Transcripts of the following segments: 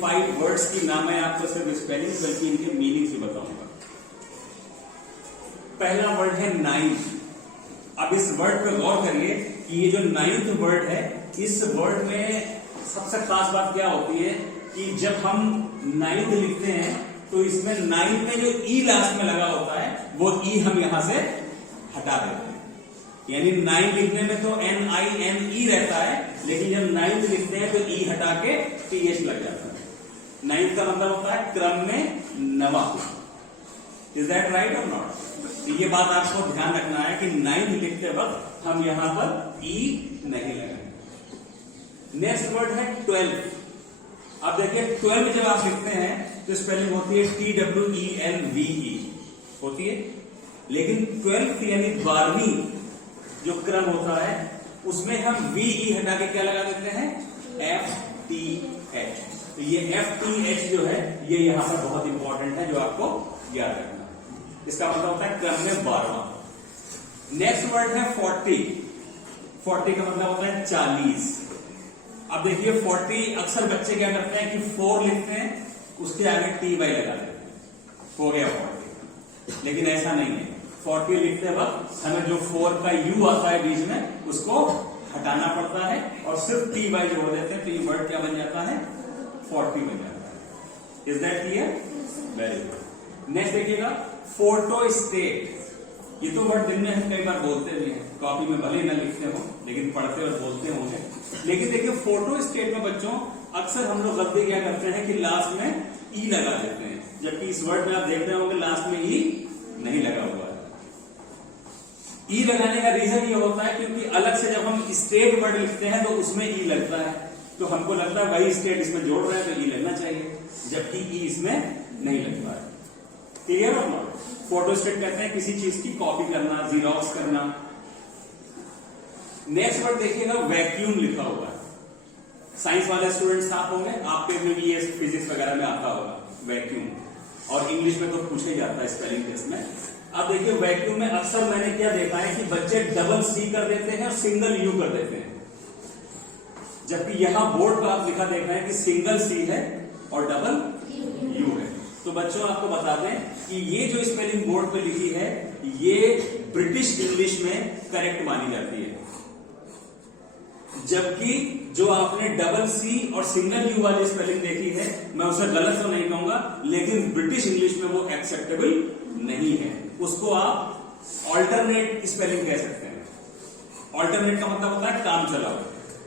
5 words की ना मैं आपको सिर्फ स्पेलिंग बल्कि इनके मीनिंग से बताऊंगा। पहला वर्ड है नाइन्थ। अब इस वर्ड पर गौर करिए कि ये जो 9th वर्ड है, इस वर्ड में सबसे खास बात क्या होती है कि जब हम 9th लिखते हैं तो इसमें 9 में जो ई लास्ट में लगा होता है वो ई हम यहां से हटा देते हैं। यानी 9 लिखने में तो NINE रहता है, लेकिन जब 9th लिखते हैं तो ई हटा के TH लग जाता है। 9th का मतलब होता है क्रम में नवा। इज दैट राइट और नॉट? तो ये बात आपको ध्यान रखना है कि 9th लिखते वक्त हम यहां पर ई नहीं लगाएंगे। नेक्स्ट वर्ड है 12। अब देखिए 12 जब आप लिखते हैं तो स्पेलिंग होती है TWELVE होती है, लेकिन 12th यानी 12वीं जो क्रम होता है उसमें हम VE हटा के क्या लगा देते हैं? FTH। तो ये FTH जो है ये यहां पर बहुत इंपॉर्टेंट है, जो आपको याद रखना है। इसका मतलब होता है क्रम में 12वां। नेक्स्ट वर्ड है 40। 40 का मतलब होता है 40। अब देखिए 40 अक्सर बच्चे क्या करते हैं कि 4 लिखते हैं, उसके आगे TY लगा देते हैं, हो गया 40। लेकिन ऐसा नहीं है। 40 लिखते वक्त हमें जो 4 का U आता है बीच में उसको हटाना पड़ता है और सिर्फ TY जोड़ देते हैं, तो ये वर्ड क्या बन जाता है? 40 बन जाता है। Is that clear? Very good. Next देखिएगा फोटो स्टेट। ये तो वर्ड दिन में हम कई बार बोलते भी हैं, कॉपी में भले ही ना लिखते हो लेकिन पढ़ते और बोलते होंगे। लेकिन देखिए फोटो स्टेट में बच्चों अक्सर हम लोग गलती क्या करते हैं कि लास्ट में ई लगा देते हैं, जबकि इस वर्ड में आप देख रहे होंगे लास्ट में ई नहीं लगा हुआ है। ई लगाने का रीजन ये होता है क्योंकि अलग से जब हम स्टेट वर्ड लिखते हैं तो उसमें ई लगता है, तो हमको लगता है वही स्टेट इसमें जोड़ रहे हैं तो ई लगना चाहिए, जबकि ई इसमें नहीं लगता है। क्लियर हो ना? फोटो स्टेट कहते हैं किसी चीज की कॉपी करना, जीरोक्स करना। नेक्स्ट वर्ड देखिएगा वैक्यूम लिखा हुआ है। साइंस वाले स्टूडेंट्स आप होंगे, आपके में भी ये फिजिक्स वगैरह में आता होगा वैक्यूम, और इंग्लिश में तो पूछा ही जाता है स्पेलिंग टेस्ट में। अब देखिए वैक्यूम में अक्सर मैंने क्या देखा है कि बच्चे डबल C कर देते हैं और सिंगल U कर देते हैं, जबकि यहां बोर्ड पर आप लिखा देख रहे हैं कि सिंगल C है और डबल U है। तो बच्चों आपको बता दें कि ये जो स्पेलिंग बोर्ड पे लिखी है ये ब्रिटिश इंग्लिश में करेक्ट मानी जाती है, जबकि जो आपने डबल C और सिंगल U वाली स्पेलिंग देखी है मैं उसे गलत तो नहीं कहूंगा, लेकिन ब्रिटिश इंग्लिश में वो एक्सेप्टेबल नहीं है। उसको आप ऑल्टरनेट स्पेलिंग कह सकते हैं। ऑल्टरनेट का मतलब होता है काम चलाओ,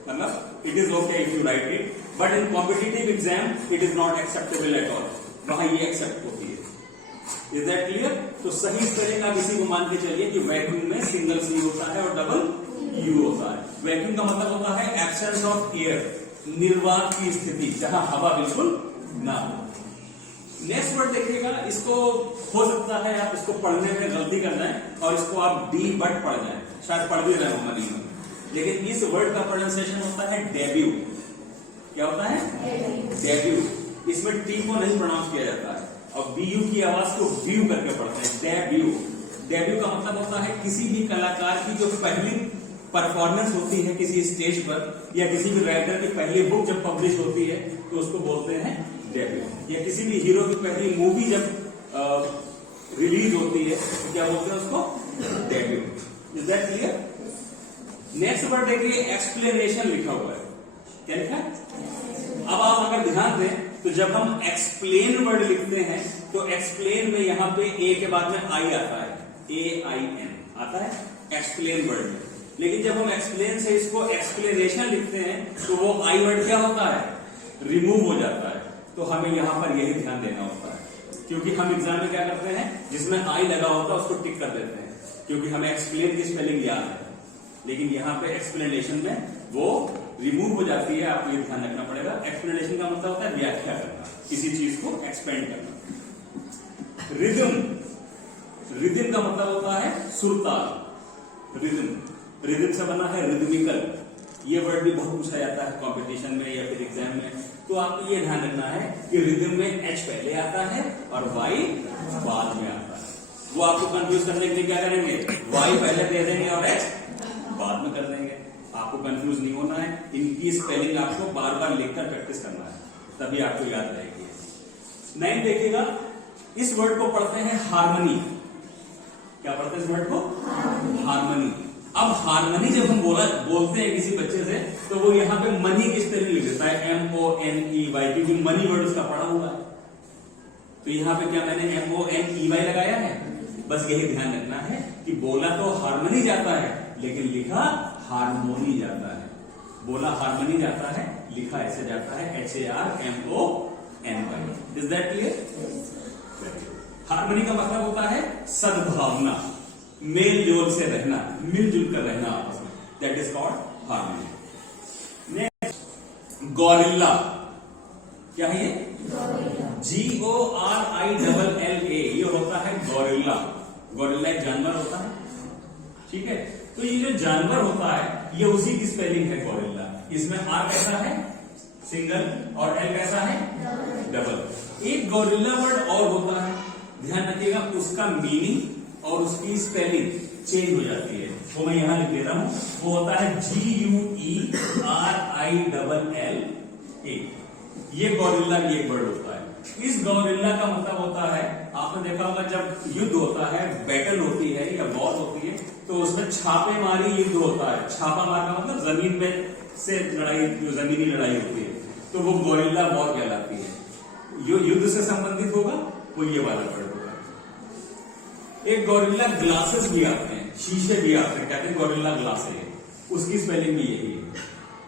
मतलब it is okay if you right it, but in competitive exam it is not acceptable at all. वहां ये एक्सेप्ट होती है। Is that clear? तो सही स्पेलिंग आप इसी को मान के चलिए कि वैक्यूम में सिंगल C होता है और डबल U होता है। वैक्यूम का मतलब होता है एब्सेंस ऑफ एयर, निर्वात की स्थिति जहां हवा बिल्कुल ना हो। नेक्स्ट वर्ड देखिएगा, इसको हो सकता है आप इसको पढ़ने में गलती कर जाएं और इसको आप डी बट पढ़ जाएं, शायद पढ़ भी रहे हो मनी में, लेकिन इस वर्ड का प्रोनाउंसिएशन होता है डेब्यू। क्या होता है? डेब्यू। इसमें टी को नहीं प्रोनाउंस किया जाता है और BU की आवाज को व्यू करके पढ़ते हैं, डेब्यू। डेब्यू का मतलब होता है किसी भी कलाकार की जो पहली परफॉर्मेंस होती है किसी स्टेज पर, या किसी भी राइटर की पहली बुक जब पब्लिश होती है तो उसको बोलते हैं डेब्यू। या किसी भी हीरो की पहली मूवी जब रिलीज होती है तो क्या बोलते हैं उसको? Debut. Is that clear? Next word देखिए एक्सप्लेनेशन लिखा हुआ है। क्या लिखा है? अब आप अगर ध्यान दें तो जब हम एक्सप्लेन वर्ड लिखते हैं तो एक्सप्लेन में यहां पे ए के बाद में आई आता है, AIN आता है एक्सप्लेन वर्ड में। लेकिन जब हम एक्सप्लेन से इसको एक्सप्लेनेशन लिखते हैं तो वो आई वर्ड क्या होता है? रिमूव हो जाता है। तो हमें यहां पर यही ध्यान देना होता है, क्योंकि हम एग्जाम में क्या करते हैं जिसमें आई लगा होता है उसको टिक कर देते हैं, क्योंकि हमें एक्सप्लेन की स्पेलिंग याद है, लेकिन यहां पे एक्सप्लेनेशन में वो रिमूव हो जाती है। आपको ये ध्यान रखना पड़ेगा। एक्सप्लेनेशन का मतलब होता है व्याख्या करना, किसी चीज को एक्सपेंड करना। रिदम। रिदम का मतलब होता है सुरताल। रिदम, रिदम से बना है रिदमिकल। ये वर्ड भी बहुत पूछा जाता है कंपटीशन में या फिर एग्जाम में। तो आपको ये ध्यान रखना है कि रिदम में H पहले आता है और Y बाद में आता है। वो आपको कंफ्यूज करने के लिए क्या करेंगे? Y पहले दे देंगे और H बाद में कर देंगे। आपको कंफ्यूज नहीं होना है, इनकी स्पेलिंग आपको बार बार लिखकर प्रैक्टिस करना है। तभी आपको याद रहेगी। 9 देखिएगा, इस वर्ड को पढ़ते हैं हार्मनी। क्या पढ़ते हैं इस वर्ड को? हार्मनी। अब हार्मनी जब हम बोलते हैं किसी बच्चे से, तो वो यहाँ पे मनी की स्पेलिंग लिख देता है, MONEY, क्योंकि मनी वर्ड उसका पढ़ा हुआ है। तो यहाँ पे क्या मैंने MONEY लगाया है? बस यही ध्यान रखना है कि बोला तो हार्मनी जाता है, लेकिन लिखा हारमोनी जाता है। बोला हार्मनी जाता है, लिखा ऐसे जाता है, HARMONY। Is that clear? Harmony का मतलब होता है सद्भावना, मेल जोल से रहना, मिलजुल कर रहना आपस में, that is called harmony. Next, gorilla. क्या है ये? GORILLA, ये होता है गॉरिल्ला। गॉरिल्ला एक जानवर होता है, ठीक है। तो ये जो जानवर होता है, ये उसी की स्पेलिंग है गॉरिल्ला। इसमें R कैसा है? सिंगल, और L कैसा है? डबल। एक गॉरिल्ला वर्ड और होता है, ध्यान रखिएगा, उसका मीनिंग और उसकी स्पेलिंग चेंज हो जाती है। वो मैं यहां लिख दे रहा हूं, वो होता है GUERILLA। ये गॉरिल्ला भी एक वर्ड होता है। इस गॉरिल्ला का मतलब होता है, आपने देखा होगा जब युद्ध होता है, बैटल होती है या वॉर होती है, तो उसमें छापेमारी युद्ध होता है। छापा मार का मतलब जमीन पे से लड़ाई, जो जमीनी लड़ाई होती है, तो वो गॉरिल्ला वॉर कहलाती है। जो युद्ध से संबंधित होगा वो ये वाला वर्ड होगा। एक गॉरिल्ला ग्लासेस भी आते हैं, शीशे भी आते हैं, कहते हैं गॉरिल्ला ग्लास है, उसकी स्पेलिंग भी यही है।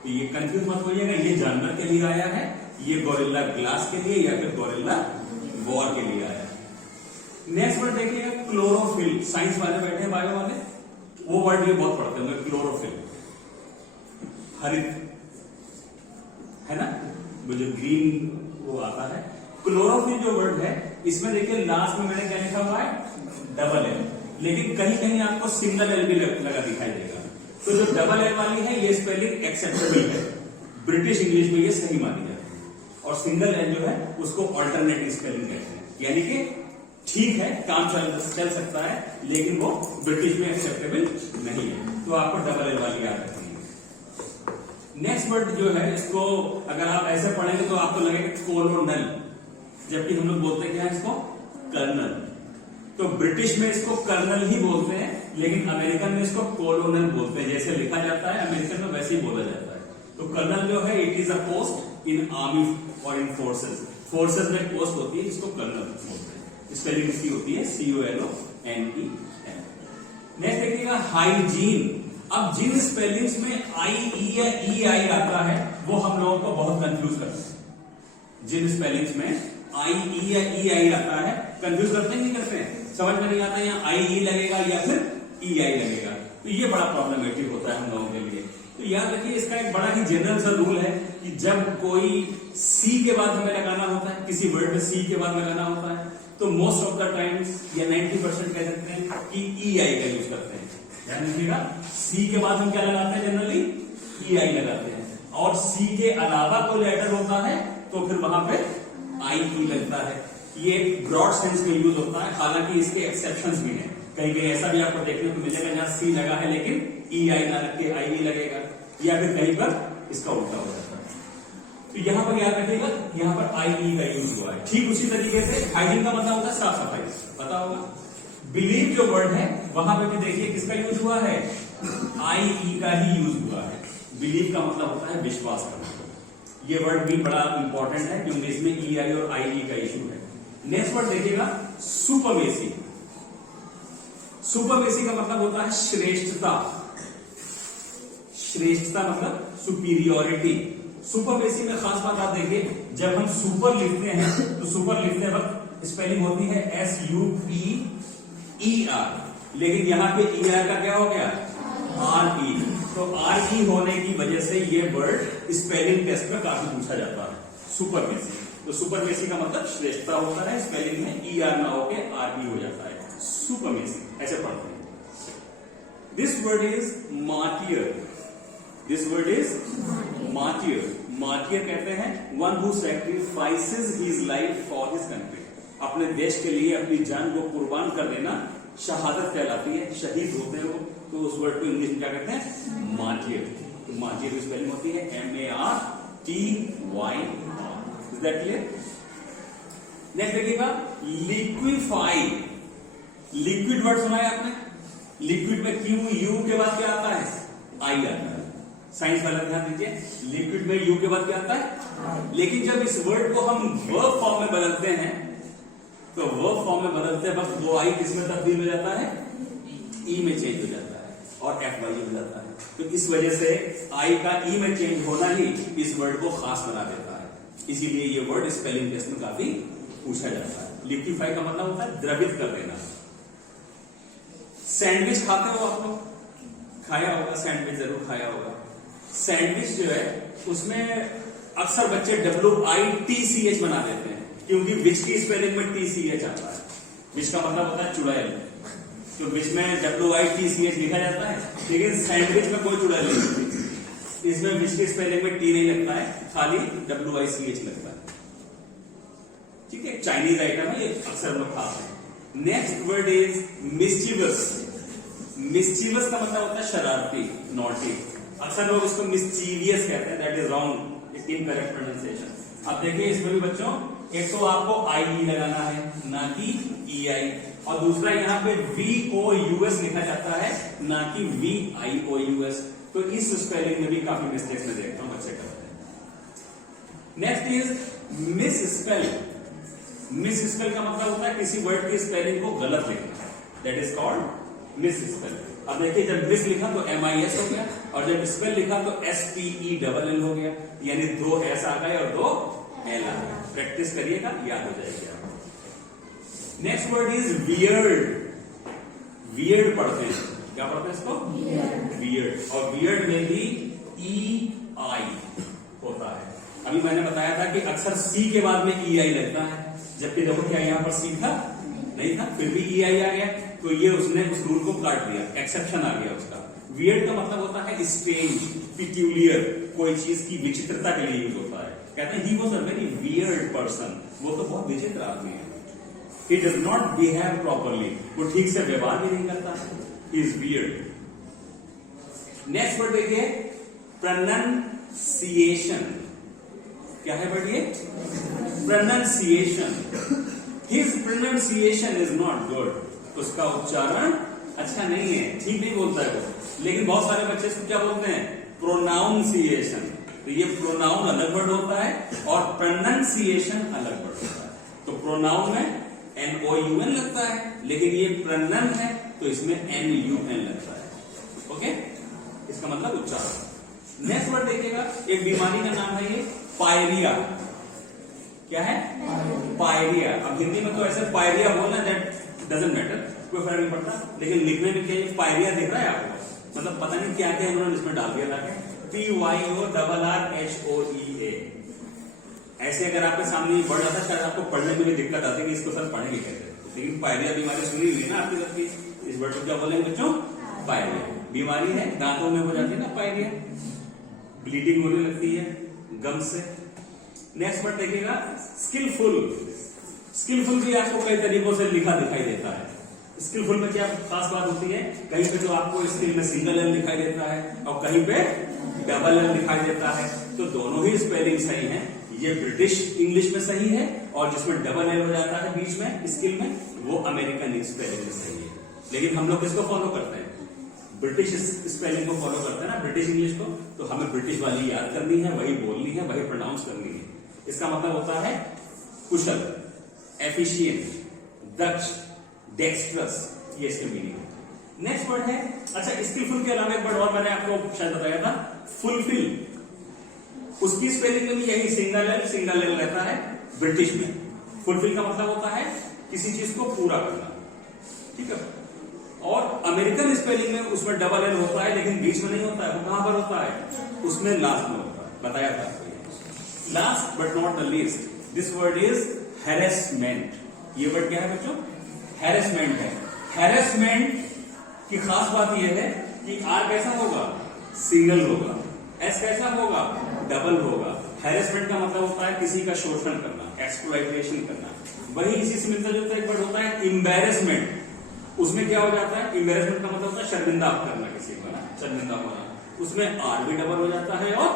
तो ये कंफ्यूज मत होइएगा, ये जानवर के लिए आया है, ये गॉरिल्ला ग्लास के लिए या फिर गॉरिल्ला वॉर के लिए आया है। नेक्स्ट वर्ड देखिएगा, क्लोरोफिल। साइंस वाले बैठे हैं, बायो वाले, वो वर्ड भी बहुत पढ़ते होंगे, क्लोरोफिल, हरित, है ना, वो जो ग्रीन वो आता है। क्लोरोफिल जो वर्ड है, इसमें देखिए लास्ट में मैंने क्या लिखा हुआ है? डबल एल, लेकिन कहीं कहीं आपको सिंगल एल भी लगा दिखाई देगा। तो जो डबल एल वाली है, ये स्पेलिंग एक्सेप्टेबल है, ब्रिटिश इंग्लिश में ये सही मानी जाती है। और सिंगल एल जो है, उसको ऑल्टरनेटिव स्पेलिंग कहते हैं, यानी कि ठीक है, काम चल सकता है, लेकिन वो ब्रिटिश में एक्सेप्टेबल नहीं है। तो आपको डबल एल वाली याद रखनी है। नेक्स्ट वर्ड जो है, इसको अगर आप ऐसे पढ़ेंगे तो आपको लगेगा कोलोनल, जबकि हम लोग बोलते हैं क्या इसको? कर्नल। तो ब्रिटिश में इसको कर्नल ही बोलते हैं, लेकिन अमेरिकन में इसको कोलोनल बोलते हैं। जैसे लिखा जाता है अमेरिकन में, वैसे ही बोला जाता है। तो कर्नल जो है, it is a post in army और इन फोर्सेस। फोर्सेस में पोस्ट होती है, इसको कर्नल बोलते हैं। स्पेलिंग इसकी होती है COLONEL। नेक्स्ट देखिएगा, हाइजीन। अब जिन स्पेलिंग्स में IE या EI आता है, वो हम लोगों को बहुत कंफ्यूज करते हैं। जिन स्पेलिंग्स में IE या EI आता है, कंफ्यूज करते हैं, नहीं करते हैं? समझ में नहीं आता यहाँ IE लगेगा या फिर EI लगेगा, तो ये बड़ा प्रॉब्लमेटिक होता है हम लोगों के लिए। तो याद रखिए, इसका एक बड़ा ही जनरल सा रूल है कि जब कोई C के बाद हमें लगाना होता है, किसी वर्ड में C के बाद लगाना होता है, तो मोस्ट ऑफ द टाइम्स या 90% कह सकते हैं कि EI का यूज करते हैं। ध्यान रखिएगा, C के बाद हम क्या लगाते हैं? जनरली EI लगाते हैं। और C के अलावा कोई लेटर होता है तो फिर वहां पे IE लगता है। ये एक ब्रॉड सेंस में यूज होता है, हालांकि इसके एक्सेप्शंस भी हैं। कहीं कहीं ऐसा भी आपको देखने को मिलेगा जहां C लगा है लेकिन EI ना लग के IE लगेगा, या फिर कहीं पर इसका उल्टा हो जाता है। तो यहां पर याद रखिएगा, यहां पर IE का यूज हुआ है। ठीक उसी तरीके से हाइजीन का मतलब होता है साफ सफाई, पता होगा। बिलीव जो वर्ड है, वहां पर भी देखिए किसका यूज हुआ है? IE का ही यूज हुआ है। बिलीव का मतलब होता है विश्वास करना। ये वर्ड भी बड़ा इंपॉर्टेंट है, क्योंकि इसमें EI और IE का इशू है। नेक्स्ट वर्ड देखिएगा, सुपरमेसी। सुपरमेसी का मतलब होता है श्रेष्ठता। श्रेष्ठता मतलब सुपीरियोरिटी। सुपरमेसी में खास बात आप देखिए, जब हम सुपर लिखते हैं तो सुपर लिखते वक्त स्पेलिंग होती है SUPER, लेकिन यहां पे ER का क्या हो गया? RE। तो RE होने की वजह से ये वर्ड स्पेलिंग टेस्ट में काफी पूछा जाता है, सुपरमेसी। तो सुपरमेसी का मतलब श्रेष्ठता होता है, स्पेलिंग में ER ना होके RE हो जाता है, सुपरमेसी, ऐसे पढ़ते हैं। This word is martyr. This word is martyr. Martyr कहते हैं one who sacrifices his life for his country. अपने देश के लिए अपनी जान को कुर्बान कर देना शहादत कहलाती है, शहीद होते हैं वो। तो उस वर्ड को इंग्लिश में क्या कहते हैं? मार्टियर। तो मार्टियर की स्पेलिंग होती है MARTYR। Is that clear? Next देखिएगा लिक्विफाई। लिक्विड वर्ड सुना है आपने? लिक्विड में क्यू यू के बाद क्या आता है? आई आता है। साइंस वाला ध्यान दीजिए, लिक्विड में यू के बाद क्या आता है? लेकिन जब इस वर्ड को हम वर्ब फॉर्म में बदलते हैं तो वर्ब फॉर्म में बदलते वक्त वो आई किस में तब्दील हो जाता है? ई में चेंज हो जाता है और एफ वाई हो जाता है। तो इस वजह से आई का ई में चेंज होना ही इस वर्ड को खास बना देता है। इसीलिए ये वर्ड स्पेलिंग टेस्ट में काफी पूछा जाता है। लिक्विफाई का मतलब होता है द्रवित कर देना। सैंडविच खाते हो आप लोग? खाया होगा, सैंडविच जरूर खाया होगा। सैंडविच जो है उसमें अक्सर बच्चे WITCH बना देते हैं, क्योंकि विच की स्पेलिंग में TCH आता है। विच का मतलब होता है चुड़ैल, तो विच में WITCH लिखा जाता है, लेकिन सैंडविच में कोई चुड़ैल नहीं होती। इसमें विच की स्पेलिंग में टी नहीं लगता है, खाली WICH लगता है। ठीक है, चाइनीज आइटम है ये, अक्सर लोग खाते हैं। Next word is mischievous. Mischievous का मतलब होता है शरारती, नॉटी। अक्सर लोग इसको मिस्चीवियस कहते हैं, दैट इज रॉन्ग, इसकी इनकरेक्ट प्रोनाउंसिएशन। अब देखिए इसमें भी बच्चों, एक तो आपको आई लगाना है ना कि EI, और दूसरा यहाँ पे VOUS लिखा जाता है ना कि VIOUS। तो इस स्पेलिंग में भी काफी मिस्टेक्स में देखता हूं बच्चे करते हैं। Next is miss spell. Miss spell का मतलब होता है किसी वर्ड की स्पेलिंग को गलत लिखना, that is called miss spell. अब देखिए जब मिस लिखा तो MIS हो गया, और जब स्पेल लिखा तो SPELL हो गया, यानी 2 S आ गए और 2 L आ गए। प्रैक्टिस करिएगा, याद हो जाएगी आपको। Next word is weird. Weird पढ़ते हैं, क्या पढ़ते हैं इसको? वियर्ड। और वियर्ड में भी EI होता है। अभी मैंने बताया था कि अक्सर C के बाद में EI लगता है, जबकि देखो क्या यहाँ पर C था? नहीं था, फिर भी EI आ गया, तो ये उसने उस रूल को काट दिया, एक्सेप्शन आ गया उसका। वियर्ड का मतलब होता है स्ट्रेंज, पिक्यूलियर, कोई चीज की विचित्रता के लिए यूज होता है। कहते हैं he was a very weird person, वो तो बहुत विचित्र आदमी है। He does not behave properly, वो ठीक से व्यवहार भी नहीं करता, he is weird. Next word देखिए प्रोनंसिएशन। क्या है वर्ड ये? Pronunciation. His pronunciation is not good, उसका उच्चारण अच्छा नहीं है, ठीक नहीं बोलता है वो। लेकिन बहुत सारे बच्चे इसको क्या बोलते हैं? प्रोनाउंसिएशन। तो ये प्रोनाउन अलग वर्ड होता है और प्रोनंसिएशन अलग वर्ड होता है। तो प्रोनाउन में NOUN लगता है, लेकिन ये प्रोनन है तो इसमें NUN लगता है। ओके, इसका मतलब उच्चारण। नेक्स्ट वर्ड देखिएगा, एक बीमारी का नाम है ये पायरिया। क्या है? पायरिया। अब हिंदी में तो ऐसे पायरिया बोलना, दैट डजंट मैटर, कोई फर्क नहीं पड़ता, लेकिन लिखने में क्या पायरिया दिख रहा है आपको? मतलब पता नहीं क्या क्या उन्होंने इसमें डाल दिया था। PYORRHOEA। ऐसे अगर आपके सामने वर्ड आता शायद आपको पढ़ने में भी दिक्कत आती है कि इसको सर पढ़ेंगे कैसे, लेकिन पायरिया बीमारी सुनी हुई ना आपकी सबकी। इस वर्ड को क्या बोलेंगे बच्चों? पायरिया। बीमारी है, दांतों में हो जाती है ना पायरिया, ब्लीडिंग होने लगती है गम से। नेक्स्ट वर्ड देखिएगा स्किलफुल। स्किलफुल भी आपको कई तरीकों से लिखा दिखाई देता है। स्किलफुल में क्या खास बात होती है? कहीं पे तो आपको स्किल में सिंगल एल दिखाई देता है और कहीं पे डबल एल दिखाई देता है, तो दोनों ही स्पेलिंग सही है। ये ब्रिटिश इंग्लिश में सही है, और जिसमें डबल एल हो जाता है बीच में स्किल में, वो अमेरिकन स्पेलिंग में सही है। लेकिन हम लोग किसको फॉलो करते हैं? ब्रिटिश स्पेलिंग को फॉलो करते हैं ना, ब्रिटिश इंग्लिश को। तो हमें ब्रिटिश वाली याद करनी है, वही बोलनी है, वही प्रोनाउंस करनी है। इसका मतलब होता है कुशल, एफिशिएंट, दक्ष, डेक्स्ट्रस, ये इसके मीनिंग। नेक्स्ट वर्ड है, अच्छा स्किलफुल के अलावा एक वर्ड और मैंने आपको शायद बताया था, फुलफिल। उसकी स्पेलिंग में भी यही सिंगल एल रहता है ब्रिटिश में। फुलफिल का मतलब होता है किसी चीज को पूरा करना, ठीक है। और अमेरिकन स्पेलिंग में उसमें डबल एल होता है, लेकिन बीच में नहीं होता है। वो कहां पर होता है? उसमें लास्ट में होता है, बताया था। Last but not the least, this word is harassment. ये वर्ड क्या है बच्चों? हैरेसमेंट है। हैरेसमेंट की खास बात यह है कि आर कैसा होगा? सिंगल होगा। एस कैसा होगा? डबल होगा। हैरेसमेंट का मतलब होता है किसी का शोषण करना, एक्सप्लॉइटेशन करना। वही इसी से मिलता जुलता एक वर्ड होता है एम्बैरेसमेंट। उसमें क्या हो जाता है? एम्बैरेसमेंट का मतलब होता है शर्मिंदा करना किसी को, ना, शर्मिंदा होना। उसमें आर भी डबल हो जाता है और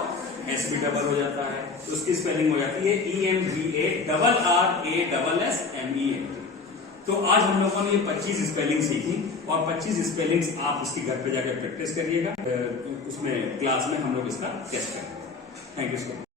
एस भी डबल हो जाता है, तो उसकी स्पेलिंग हो जाती है EMBA तो आज हम लोगों ने ये 25 स्पेलिंग सीखी और 25 स्पेलिंग्स आप इसकी घर पे जाकर प्रैक्टिस करिएगा, उसमें क्लास में हम लोग इसका टेस्ट करेंगे। Thank you so much.